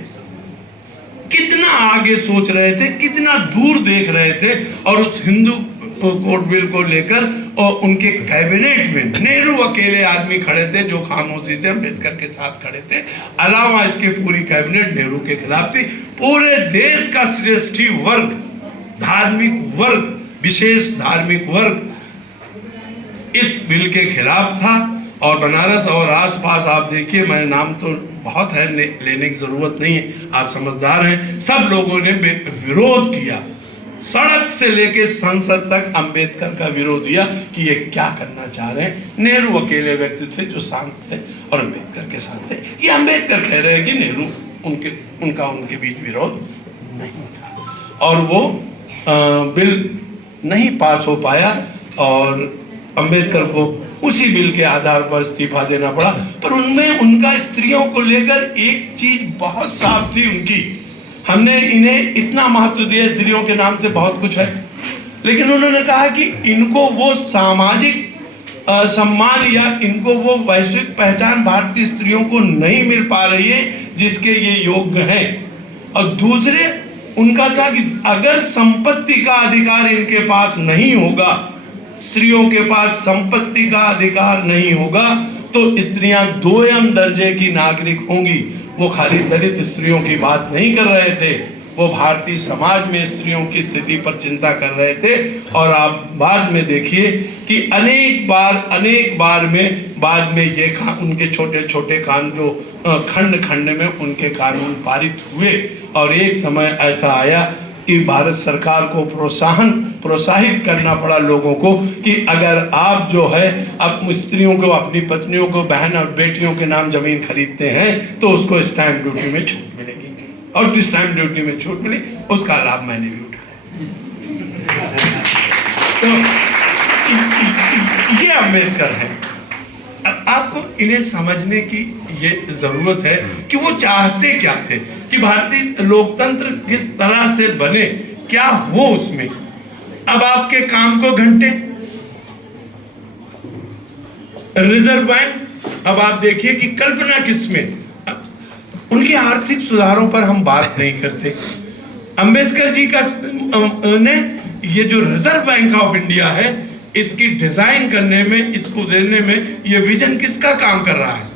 कितना आगे सोच रहे थे, कितना दूर देख रहे थे। और उस हिंदू कोड बिल को लेकर और उनके कैबिनेट में नेहरू अकेले आदमी खड़े थे जो खामोशी से अंबेडकर के साथ खड़े थे। अलावा इसके पूरी कैबिनेट नेहरू के खिलाफ थी। पूरे देश का श्रेष्ठी वर्ग, धार्मिक वर्ग, विशेष धार्मिक वर्ग इस बिल के खिलाफ था। और बनारस और आसपास आप देखिए, मैं नाम तो बहुत है, लेने की जरूरत नहीं है, आप समझदार हैं, सब लोगों ने विरोध किया। सड़क से लेके संसद तक अंबेडकर का विरोध किया कि ये क्या करना चाह रहे हैं। नेहरू अकेले व्यक्ति थे जो शांत थे और अंबेडकर के साथ थे। ये अंबेडकर कह रहे हैं कि नेहरू उनके बीच विरोध नहीं था और वो बिल नहीं पास हो पाया और अंबेडकर को उसी बिल के आधार पर इस्तीफा देना पड़ा। पर उनमें उनका स्त्रियों को लेकर एक चीज बहुत साफ थी उनकी, हमने इन्हें इतना महत्व दिया, स्त्रियों के नाम से बहुत कुछ है, लेकिन उन्होंने कहा कि इनको वो सामाजिक सम्मान या इनको वो वैश्विक पहचान भारतीय स्त्रियों को नहीं मिल पा रही है जिसके ये योग्य हैं। और दूसरे उनका था कि अगर संपत्ति का अधिकार इनके पास नहीं होगा, स्त्रियों के पास संपत्ति का अधिकार नहीं होगा, तो स्त्रियां दोयम दर्जे की नागरिक होंगी। वो खाली दलित स्त्रियों की बात नहीं कर रहे थे, वो भारतीय समाज में स्त्रियों की स्थिति पर चिंता कर रहे थे। और आप बाद में देखिए कि अनेक बार बाद में ये उनके छोटे छोटे कानून जो खंड खंड में उनके कानून पारित हुए। और एक समय ऐसा आया कि भारत सरकार को प्रोत्साहित करना पड़ा लोगों को कि अगर आप जो है अब स्त्रियों को, अपनी पत्नियों को, बहन और बेटियों के नाम जमीन खरीदते हैं तो उसको स्टैंप ड्यूटी में छूट मिलेगी। और स्टैंप ड्यूटी में छूट मिली, उसका लाभ मैंने भी उठाया। तो ये अम्बेडकर है। आपको इन्हें समझने की ये जरूरत है कि वो चाहते क्या थे, कि भारतीय लोकतंत्र किस तरह से बने, क्या हो उसमें। अब आपके काम को घंटे रिजर्व बैंक, अब आप देखिए कि कल्पना किसमें, उनके आर्थिक सुधारों पर हम बात नहीं करते। अंबेडकर जी का ने ये जो रिजर्व बैंक ऑफ इंडिया है, इसकी डिजाइन करने में, इसको देने में ये विजन किसका काम कर रहा है?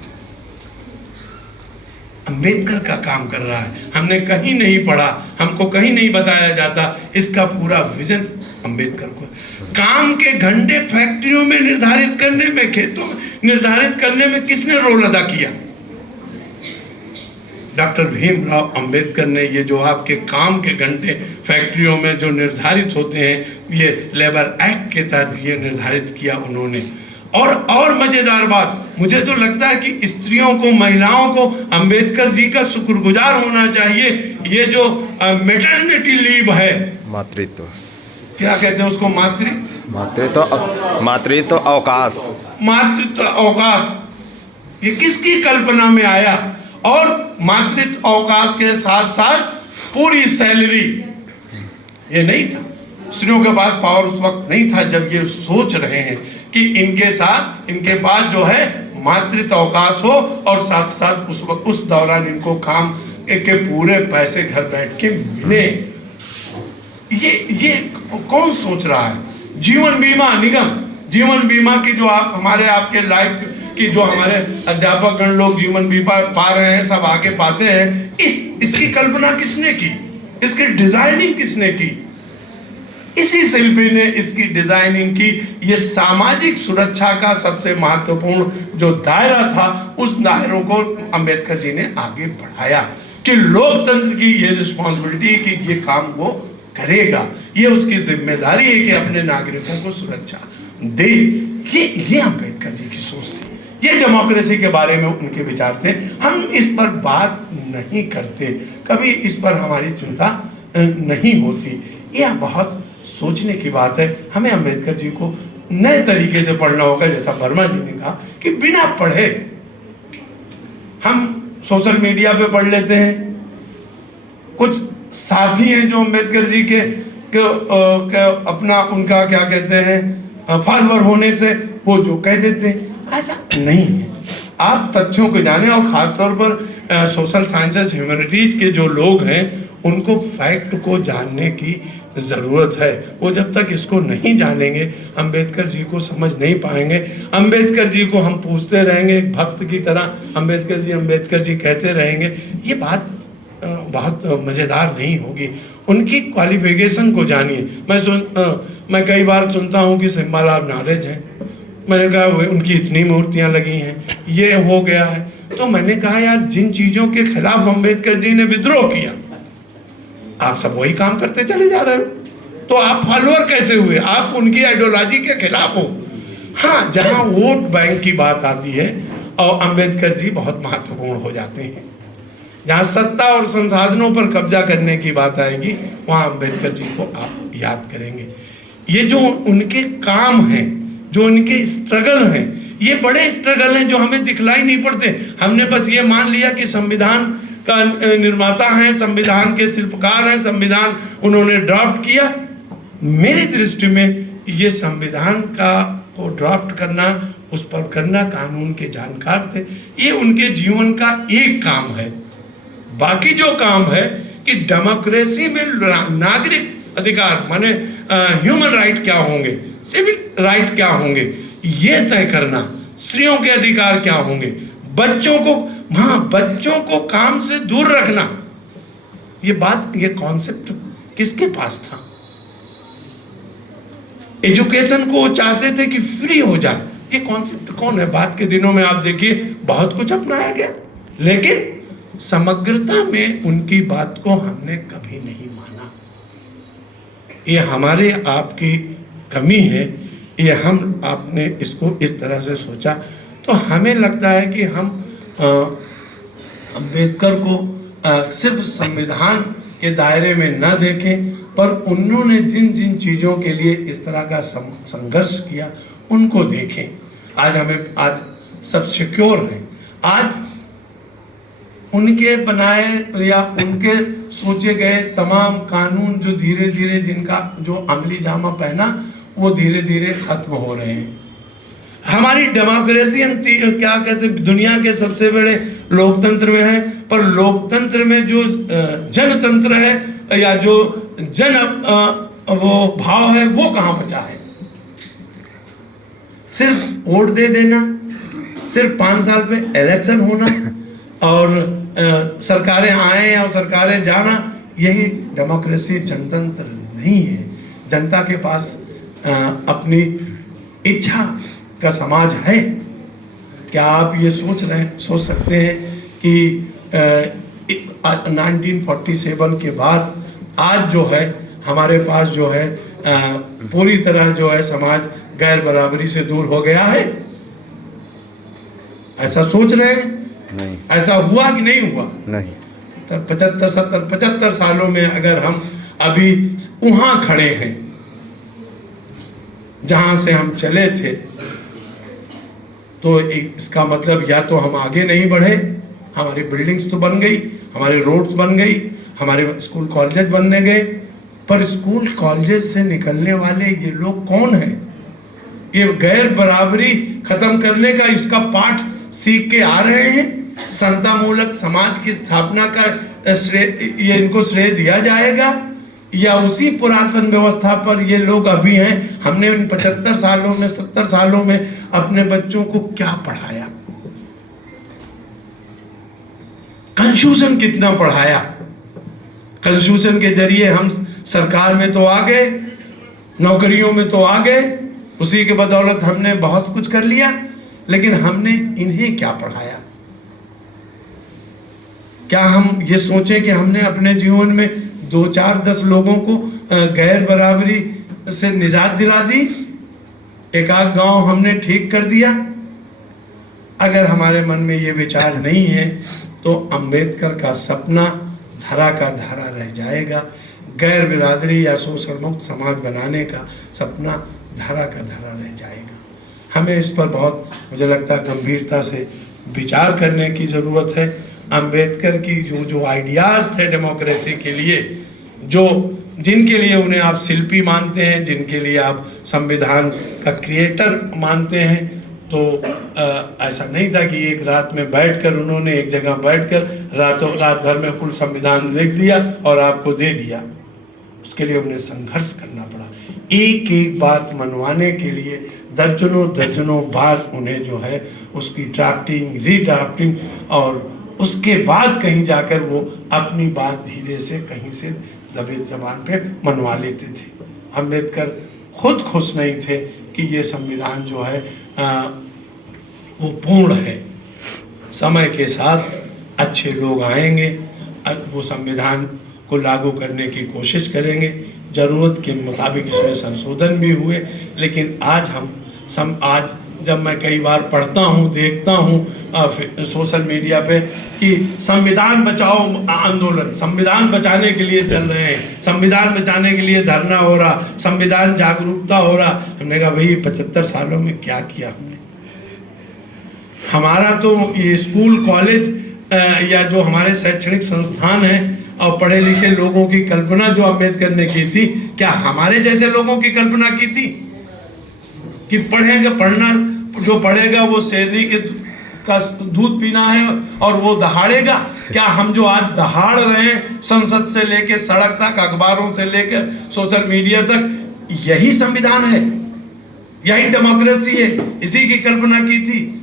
अंबेडकर का काम कर रहा है। हमने कहीं नहीं पढ़ा, हमको कहीं नहीं बताया जाता, इसका पूरा विजन अंबेडकर को। काम के घंटे फैक्ट्रियों में निर्धारित करने में, खेतों में निर्धारित करने में किसने रोल अदा किया? डॉक्टर भीमराव अंबेडकर ने ये जो आपके काम के घंटे फैक्ट्रियों में जो निर्धारित होते हैं, ये लेबर एक्ट के तहत ये निर्धारित किया उन्होंने। और मजेदार बात, मुझे तो लगता है कि स्त्रियों को, महिलाओं को अंबेडकर जी का शुक्रगुजार होना चाहिए। ये जो मैटरनिटी लीव है, मातृत्व, क्या कहते हैं उसको, मातृत्व अवकाश, ये किसकी कल्पना में आया? और मातृत्व अवकाश के साथ साथ पूरी सैलरी, ये नहीं था। स्त्रियों के पास पावर उस वक्त नहीं था जब ये सोच रहे हैं कि इनके साथ, इनके पास जो है मातृत्व अवकाश हो, और साथ साथ उस दौरान इनको काम के पूरे पैसे घर बैठ के मिले। ये कौन सोच रहा है? जीवन बीमा निगम, जीवन बीमा की जो आप हमारे आपके लाइफ कि जो हमारे अध्यापक गण लोग जीवन बीमा पा रहे हैं, सब आगे पाते हैं, इसकी कल्पना किसने की? इसकी डिजाइनिंग किसने की? इसी शिल्पी ने इसकी डिजाइनिंग की। ये सामाजिक सुरक्षा का सबसे महत्वपूर्ण जो दायरा था, उस दायरों को अंबेडकर जी ने आगे बढ़ाया कि लोकतंत्र की ये रिस्पॉन्सिबिलिटी कि ये काम वो करेगा, ये उसकी जिम्मेदारी है कि अपने नागरिकों को सुरक्षा दे। ये अंबेडकर जी की सोच थी, ये डेमोक्रेसी के बारे में उनके विचार थे। हम इस पर बात नहीं करते, कभी इस पर हमारी चिंता नहीं होती। यह बहुत सोचने की बात है। हमें अंबेडकर जी को नए तरीके से पढ़ना होगा, जैसा वर्मा जी ने कहा कि बिना पढ़े हम सोशल मीडिया पे पढ़ लेते हैं। कुछ साथी हैं जो अंबेडकर जी के अपना उनका क्या कहते हैं फॉलोअर होने से वो जो कह देते हैं, ऐसा नहीं है। आप तथ्यों को जाने, और खासतौर पर सोशल साइंसेस ह्यूमैनिटीज के जो लोग हैं, उनको फैक्ट को जानने की ज़रूरत है। वो जब तक इसको नहीं जानेंगे, अंबेडकर जी को समझ नहीं पाएंगे। अंबेडकर जी को हम पूछते रहेंगे एक भक्त की तरह, अंबेडकर जी कहते रहेंगे, ये बात बहुत मज़ेदार नहीं होगी। उनकी क्वालिफिकेशन को जानिए। मैं कई बार सुनता हूँ कि सिंबल ऑफ नॉलेज है। मैंने कहा उनकी इतनी मूर्तियाँ लगी हैं, ये हो गया है। तो मैंने कहा यार, जिन चीज़ों के खिलाफ अंबेडकर जी ने विद्रोह किया, आप सब वही काम करते चले जा रहे हो, तो आप फॉलोअर कैसे हुए? आप उनकी आइडियोलॉजी के खिलाफ हो। हाँ, जहाँ वोट बैंक की बात आती है और अंबेडकर जी बहुत महत्वपूर्ण हो जाते हैं। जहाँ सत्ता और संसाधनों पर कब्जा करने की बात आएगी, वहाँ अंबेडकर जी को आप याद करेंगे। ये जो उनके काम हैं, जो उनके स्ट्रगल हैं, ये बड़े स्ट्रगल हैं जो हमें दिखलाई नहीं पड़ते। हमने बस ये मान लिया कि संविधान का निर्माता हैं, संविधान के शिल्पकार हैं, संविधान उन्होंने ड्राफ्ट किया। मेरी दृष्टि में ये संविधान का को ड्राफ्ट करना, उस पर करना, कानून के जानकार थे, ये उनके जीवन का एक काम है। बाकी जो काम है कि डेमोक्रेसी में नागरिक अधिकार माने ह्यूमन राइट क्या होंगे, सिविल राइट क्या होंगे, ये तय करना, स्त्रियों के अधिकार क्या होंगे, बच्चों को, हाँ, बच्चों को काम से दूर रखना, ये बात, ये कॉन्सेप्ट किसके पास था? एजुकेशन को चाहते थे कि फ्री हो जाए, ये कॉन्सेप्ट कौन है? बाद के दिनों में आप देखिए बहुत कुछ अपनाया गया, लेकिन समग्रता में उनकी बात को हमने कभी नहीं माना। ये हमारे आपकी कमी है, ये हम आपने इसको इस तरह से सोचा। तो हमें लगता है कि हम अम्बेडकर को सिर्फ संविधान के दायरे में न देखें, पर उन्होंने जिन जिन चीज़ों के लिए इस तरह का संघर्ष किया उनको देखें। आज सब सिक्योर हैं। आज उनके बनाए या उनके सोचे गए तमाम कानून जो धीरे धीरे जिनका जो अमली जामा पहना वो धीरे धीरे खत्म हो रहे हैं। हमारी डेमोक्रेसी हम क्या कहते हैं, दुनिया के सबसे बड़े लोकतंत्र में है, पर लोकतंत्र में जो जनतंत्र है या जो जन वो भाव है वो कहाँ बचा है। सिर्फ वोट दे देना, सिर्फ 5 साल पे इलेक्शन होना और सरकारें आए और सरकारें जाना, यही डेमोक्रेसी जनतंत्र नहीं है। जनता के पास अपनी इच्छा का समाज है। क्या आप ये सोच सकते हैं कि 1947 के बाद आज जो है हमारे पास जो है पूरी तरह जो है समाज गैर बराबरी से दूर हो गया है? ऐसा सोच रहे हैं? नहीं। ऐसा हुआ कि नहीं हुआ? नहीं। तो 75 सालों में अगर हम अभी वहां खड़े हैं जहां से हम चले थे, तो इसका मतलब या तो हम आगे नहीं बढ़े, हमारी बिल्डिंग्स तो बन गई, हमारे रोड्स बन गई, हमारे स्कूल कॉलेजेस बनने गए, पर स्कूल कॉलेजेस से निकलने वाले ये लोग कौन हैं? ये गैर बराबरी खत्म करने का इसका पाठ सीख के आ रहे हैं। समतामूलक समाज की स्थापना का श्रेय ये इनको श्रेय दिया जाएगा या उसी पुरातन व्यवस्था पर ये लोग अभी हैं? हमने इन 75 सालों में 70 सालों में अपने बच्चों को क्या पढ़ाया? कॉन्स्टिट्यूशन कितना पढ़ाया? कॉन्स्टिट्यूशन के जरिए हम सरकार में तो आ गए, नौकरियों में तो आ गए, उसी के बदौलत हमने बहुत कुछ कर लिया, लेकिन हमने इन्हें क्या पढ़ाया? क्या हम ये सोचें कि हमने अपने जीवन में 2, 4, 10 लोगों को गैर बराबरी से निजात दिला दी, एक आध गांव हमने ठीक कर दिया? अगर हमारे मन में ये विचार नहीं है तो अंबेडकर का सपना धरा का धरा रह जाएगा। गैर बिरादरी या शोषण मुक्त समाज बनाने का सपना धरा का धरा रह जाएगा। हमें इस पर बहुत, मुझे लगता है, गंभीरता से विचार करने की ज़रूरत है। अंबेडकर की जो आइडियाज़ थे डेमोक्रेसी के लिए, जिनके लिए उन्हें आप शिल्पी मानते हैं, जिनके लिए आप संविधान का क्रिएटर मानते हैं, तो ऐसा नहीं था कि एक रात में बैठकर उन्होंने एक जगह बैठकर रात भर में कुल संविधान लिख दिया और आपको दे दिया। उसके लिए उन्हें संघर्ष करना पड़ा। एक एक बात मनवाने के लिए दर्जनों बार उन्हें जो है उसकी ड्राफ्टिंग, रीड्राफ्टिंग, और उसके बाद कहीं जाकर वो अपनी बात धीरे से कहीं से दबे जबान पे मनवा लेते थे। अम्बेडकर खुद खुश नहीं थे कि ये संविधान जो है वो पूर्ण है। समय के साथ अच्छे लोग आएंगे, वो संविधान को लागू करने की कोशिश करेंगे, ज़रूरत के मुताबिक इसमें संशोधन भी हुए। लेकिन आज आज जब मैं कई बार पढ़ता हूँ, देखता हूँ सोशल मीडिया पे कि संविधान बचाओ आंदोलन, संविधान बचाने के लिए चल रहे हैं, संविधान बचाने के लिए धरना हो रहा, संविधान जागरूकता हो रहा। हमने कहा भाई 75 सालों में क्या किया हमने? हमारा तो ये स्कूल कॉलेज या जो हमारे शैक्षणिक संस्थान हैं और पढ़े लिखे लोगों की कल्पना जो अम्बेडकर ने की थी, क्या हमारे जैसे लोगों की कल्पना की थी कि पढ़ना जो पढ़ेगा वो शेरनी का दूध पीना है और वो दहाड़ेगा? क्या हम जो आज दहाड़ रहे हैं, संसद से लेकर सड़क तक, अखबारों से लेकर सोशल मीडिया तक, यही संविधान है? यही डेमोक्रेसी है? इसी की कल्पना की थी?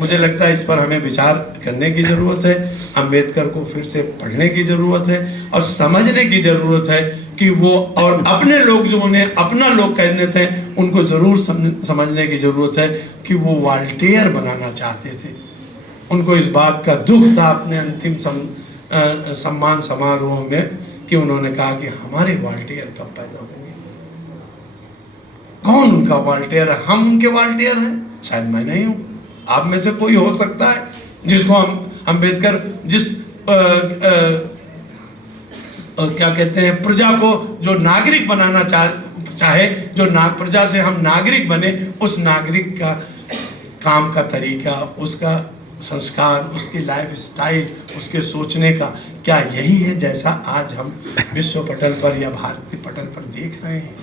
मुझे लगता है इस पर हमें विचार करने की ज़रूरत है। अम्बेडकर को फिर से पढ़ने की ज़रूरत है और समझने की ज़रूरत है कि वो, और अपने लोग जो उन्हें अपना लोग कहने थे, उनको ज़रूर समझने की ज़रूरत है कि वो वॉलटेयर बनाना चाहते थे। उनको इस बात का दुख था अपने अंतिम सम्मान समारोह में कि उन्होंने कहा कि हमारे वॉलटेयर कब पैदा होंगे? कौन उनका वॉलटेयर है? हम उनके वॉलटेयर हैं? शायद मैं नहीं हूँ, आप में से कोई हो सकता है जिसको हम अम्बेडकर जिस क्या कहते हैं, प्रजा को जो नागरिक बनाना चाहे, जो प्रजा से हम नागरिक बने, उस नागरिक का काम का तरीका, उसका संस्कार, उसकी लाइफ स्टाइल, उसके सोचने का, क्या यही है जैसा आज हम विश्व पटल पर या भारतीय पटल पर देख रहे हैं,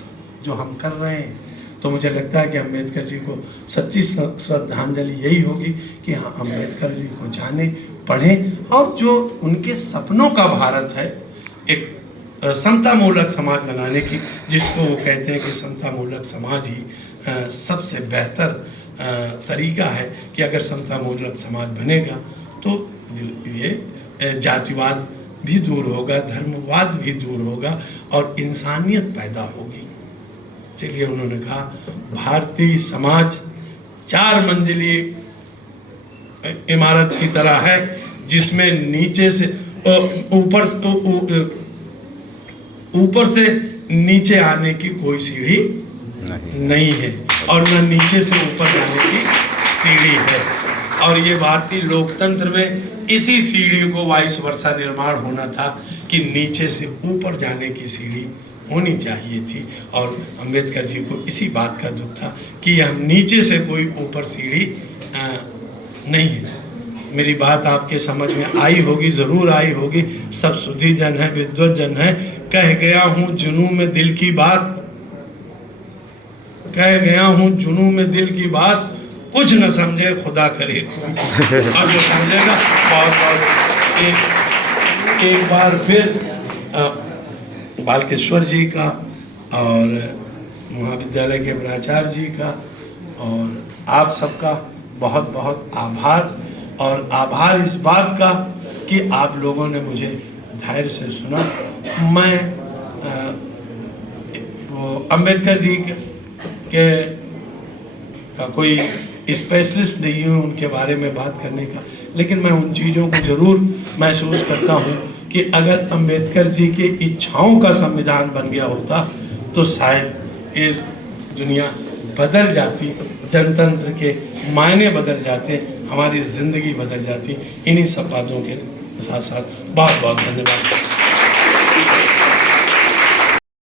जो हम कर रहे हैं? तो मुझे लगता है कि अम्बेडकर जी को सच्ची श्रद्धांजलि यही होगी कि हाँ, अम्बेडकर जी को जाने, पढ़ें, और जो उनके सपनों का भारत है, एक समतामूलक समाज बनाने की, जिसको वो कहते हैं कि समतामूलक समाज ही सबसे बेहतर तरीका है कि अगर समतामूलक समाज बनेगा तो ये जातिवाद भी दूर होगा, धर्मवाद भी दूर होगा और इंसानियत पैदा होगी। इसलिए उन्होंने कहा भारतीय समाज 4 मंजिली इमारत की तरह है, जिसमें नीचे से ऊपर से नीचे आने की कोई सीढ़ी नहीं है और न नीचे से ऊपर जाने की सीढ़ी है। और ये भारतीय लोकतंत्र में इसी सीढ़ी को वाइस वर्षा निर्माण होना था कि नीचे से ऊपर जाने की सीढ़ी होनी चाहिए थी। और अंबेडकर जी को इसी बात का दुख था कि हम नीचे से कोई ऊपर सीढ़ी नहीं है। मेरी बात आपके समझ में आई होगी, ज़रूर आई होगी। सब सुधी जन है, विद्वत जन है। कह गया हूँ जुनून में दिल की बात, कह गया हूँ जुनून में दिल की बात, कुछ न समझे खुदा करे। और जो समझेगा बहुत बहुत एक बार फिर बालकेश्वर जी का और महाविद्यालय के प्राचार्य जी का और आप सबका बहुत बहुत आभार। और आभार इस बात का कि आप लोगों ने मुझे धैर्य से सुना। मैं वो अम्बेडकर जी के का कोई स्पेशलिस्ट नहीं हूँ उनके बारे में बात करने का, लेकिन मैं उन चीज़ों को ज़रूर महसूस करता हूँ कि अगर अम्बेडकर जी की इच्छाओं का संविधान बन गया होता तो शायद ये दुनिया बदल जाती, जनतंत्र के मायने बदल जाते, हमारी ज़िंदगी बदल जाती। इन्हीं सब बातों के साथ साथ बहुत बहुत धन्यवाद।